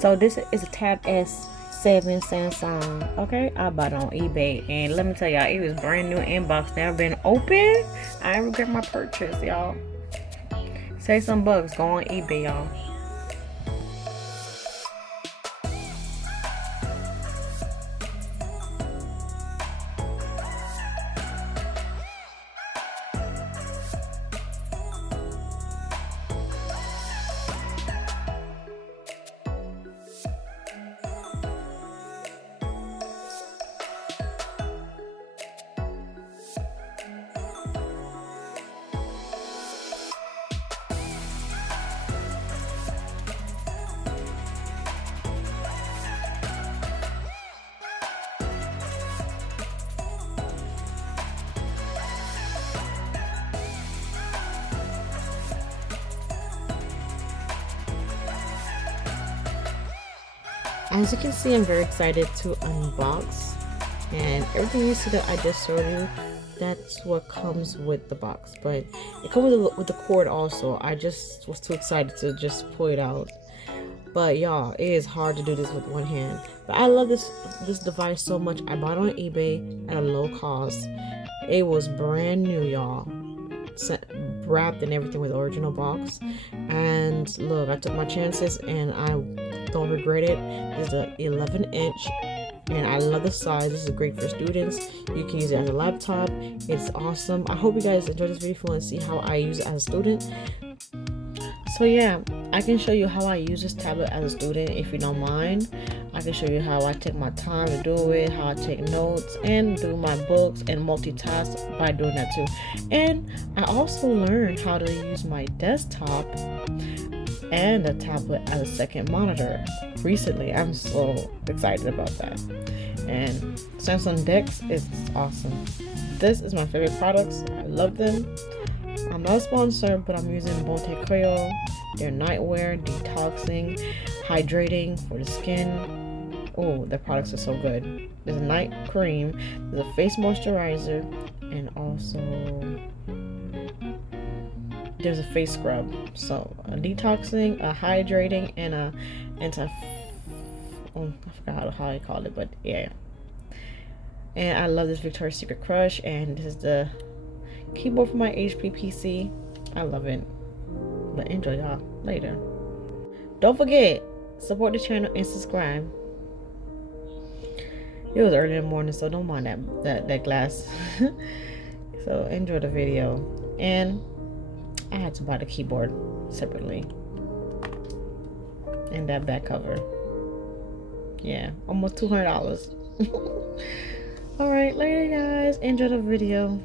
So this is a Tab S7 Samsung. Okay, I bought it on eBay, and let me tell y'all, it was brand new in box, never been open. I regret my purchase, y'all. Save some bucks, go on eBay, y'all. As you can see, I'm very excited to unbox, and everything you see that I just showed you, that's what comes with the box. But it comes with the cord also. I just was too excited to just pull it out. But y'all, it is hard to do this with one hand. But I love this device so much. I bought it on eBay at a low cost. It was brand new, y'all, wrapped and everything with the original box. And look, I took my chances, and I don't regret it. This is an 11-inch, and I love the size. This is great for students. You can use it as a laptop. It's awesome. I hope you guys enjoy this video and see how I use it as a student. So yeah, I can show you how I use this tablet as a student if you don't mind. I can show you how I take my time to do it, how I take notes and do my books and multitask by doing that too. And I also learned how to use my desktop and a tablet as a second monitor recently. I'm so excited about that. And Samsung Dex is awesome. This is my favorite products. I love them. I'm not a sponsor, but I'm using Bontequeo. They're nightwear, detoxing, hydrating for the skin. Oh, the products are so good. There's a night cream, there's a face moisturizer, and also there's a face scrub. So a detoxing, a hydrating, and a I forgot how I called it, but yeah. And I love this Victoria's Secret Crush, and this is the keyboard for my HP PC. I love it. But enjoy y'all later. Don't forget, support the channel and subscribe. It was early in the morning, so don't mind that glass. So enjoy the video. And I had to buy the keyboard separately. And that back cover. Yeah, almost $200. Alright, later guys. Enjoy the video.